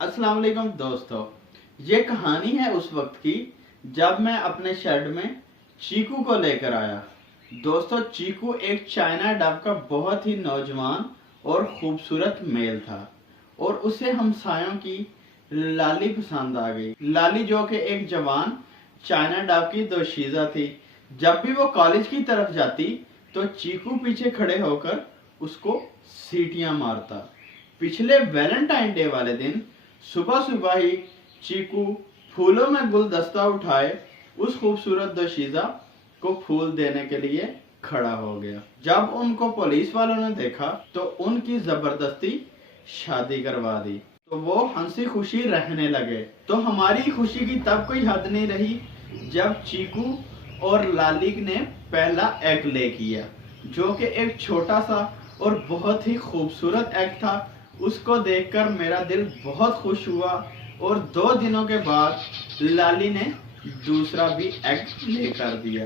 अस्सलाम वालेकुम दोस्तों, ये कहानी है उस वक्त की जब मैं अपने शेड में चीकू को लेकर आया। दोस्तों, चीकू एक चाइना डब का बहुत ही नौजवान और खूबसूरत मेल था और उसे हमसायों की लाली पसंद आ गई। लाली जो कि एक जवान चाइना डब की दोशीज़ा थी। जब भी वो कॉलेज की तरफ जाती तो चीकू पीछे खड़े होकर उसको सीटियां मारता। पिछले वैलेंटाइन डे वाले दिन सुबह सुबह ही चीकू फूलों में गुलदस्ता उठाए उस खूबसूरत दोशीज़ा को फूल देने के लिए खड़ा हो गया। जब उनको पुलिस वालों ने देखा तो उनकी जबरदस्ती शादी करवा दी तो वो हंसी खुशी रहने लगे। तो हमारी खुशी की तब कोई हद नहीं रही जब चीकू और लाली ने पहला एग ले किया, जो कि एक छोटा सा और बहुत ही खूबसूरत एग था। उसको देखकर मेरा दिल बहुत खुश हुआ और 2 दिनों के बाद लाली ने दूसरा भी एग लेकर दिया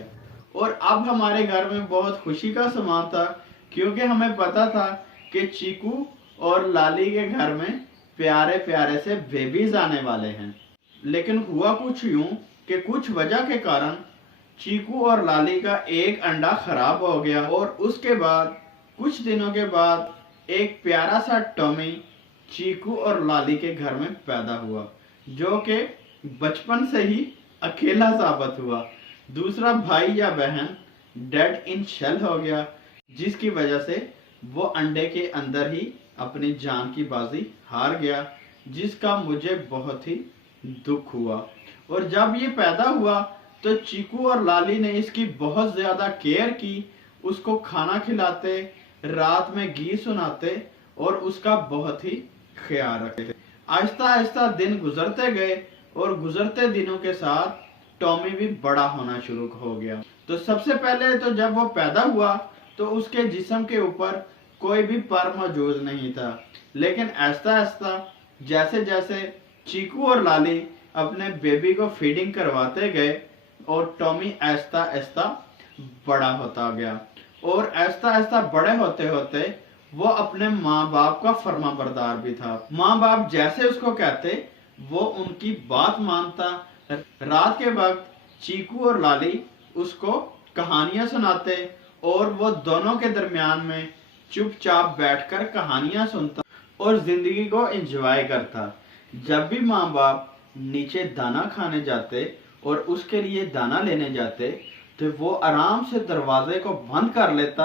और अब हमारे घर में बहुत खुशी का समा था, क्योंकि हमें पता था कि चीकू और लाली के घर में प्यारे प्यारे से बेबीज आने वाले हैं। लेकिन हुआ कुछ यूं कि कुछ वजह के कारण चीकू और लाली का एक अंडा खराब हो गया और उसके बाद कुछ दिनों के बाद एक प्यारा सा टॉमी चीकू और लाली के घर में पैदा हुआ, जो कि बचपन से ही अकेला साबित हुआ। दूसरा भाई या बहन डेड इन शेल हो गया, जिसकी वजह से वो अंडे के अंदर ही अपनी जान की बाजी हार गया, जिसका मुझे बहुत ही दुख हुआ। और जब ये पैदा हुआ तो चीकू और लाली ने इसकी बहुत ज्यादा केयर की, उसको खाना खिलाते, रात में गीत सुनाते और उसका बहुत ही ख्याल रखते। आहिस्ता आहिस्ता दिन गुजरते गए और गुजरते दिनों के साथ टॉमी भी बड़ा होना शुरू हो गया। तो सबसे पहले तो जब वो पैदा हुआ तो उसके जिस्म के ऊपर कोई भी पर मौजूद नहीं था, लेकिन आहिस्ता आहिस्ता जैसे जैसे चीकू और लाली अपने बेबी को फीडिंग करवाते गए और टॉमी आहिस्ता आहिस्ता बड़ा होता गया और आहिस्ता आहिस्ता बड़े होते होते वो अपने माँ बाप का फर्मा बरदार भी था। माँ बाप जैसे उसको कहते वो उनकी बात मानता। रात के वक्त चीकू और लाली उसको कहानियां सुनाते और वो दोनों के दरमियान में चुपचाप बैठकर कहानियां सुनता और जिंदगी को एंजॉय करता। जब भी माँ बाप नीचे दाना खाने जाते और उसके लिए दाना लेने जाते तो वो आराम से दरवाजे को बंद कर लेता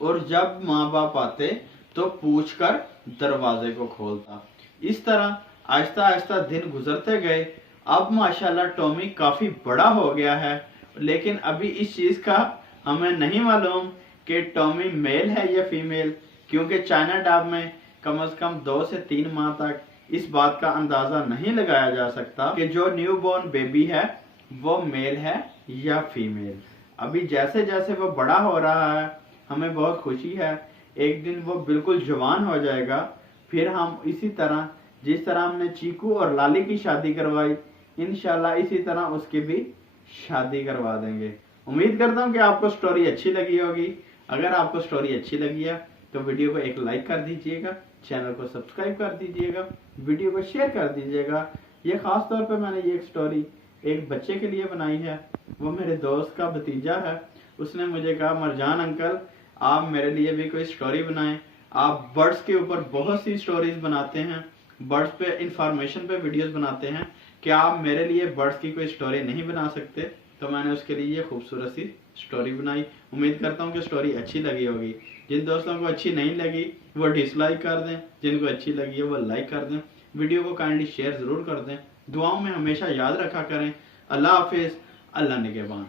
और जब माँ बाप आते तो पूछकर दरवाजे को खोलता। इस तरह आहिस्ता आहिस्ता दिन गुजरते गए। अब माशाल्लाह टॉमी काफी बड़ा हो गया है, लेकिन अभी इस चीज का हमें नहीं मालूम कि टॉमी मेल है या फीमेल, क्योंकि चाइना डॉग में कम से कम 2 से 3 माह तक इस बात का अंदाजा नहीं लगाया जा सकता कि जो न्यूबॉर्न बेबी है वो मेल है या फीमेल। अभी जैसे जैसे वो बड़ा हो रहा है हमें बहुत खुशी है। एक दिन वो बिल्कुल जवान हो जाएगा, फिर हम इसी तरह जिस तरह हमने चीकू और लाली की शादी करवाई, इंशाल्लाह इसी तरह उसकी भी शादी करवा देंगे। उम्मीद करता हूँ कि आपको स्टोरी अच्छी लगी होगी। अगर आपको स्टोरी अच्छी लगी है तो वीडियो को एक लाइक कर दीजिएगा, चैनल को सब्सक्राइब कर दीजिएगा, वीडियो को शेयर कर दीजिएगा। ये खास तौर पे मैंने ये स्टोरी एक बच्चे के लिए बनाई है। वो मेरे दोस्त का भतीजा है। उसने मुझे कहा, मरजान अंकल आप मेरे लिए भी कोई स्टोरी बनाएं। आप बर्ड्स के ऊपर बहुत सी स्टोरीज बनाते हैं, बर्ड्स पे इंफॉर्मेशन पे वीडियोस बनाते हैं, क्या आप मेरे लिए बर्ड्स की कोई स्टोरी नहीं बना सकते? तो मैंने उसके लिए ये खूबसूरत सी स्टोरी बनाई। उम्मीद करता हूँ कि स्टोरी अच्छी लगी होगी। जिन दोस्तों को अच्छी नहीं लगी वो डिसलाइक कर दें, जिनको अच्छी लगी है वो लाइक कर दें। वीडियो को काइंडली शेयर जरूर कर दें। दुआओं में हमेशा याद रखा करें। अल्लाह हाफिज, अल्लाह निगहबान।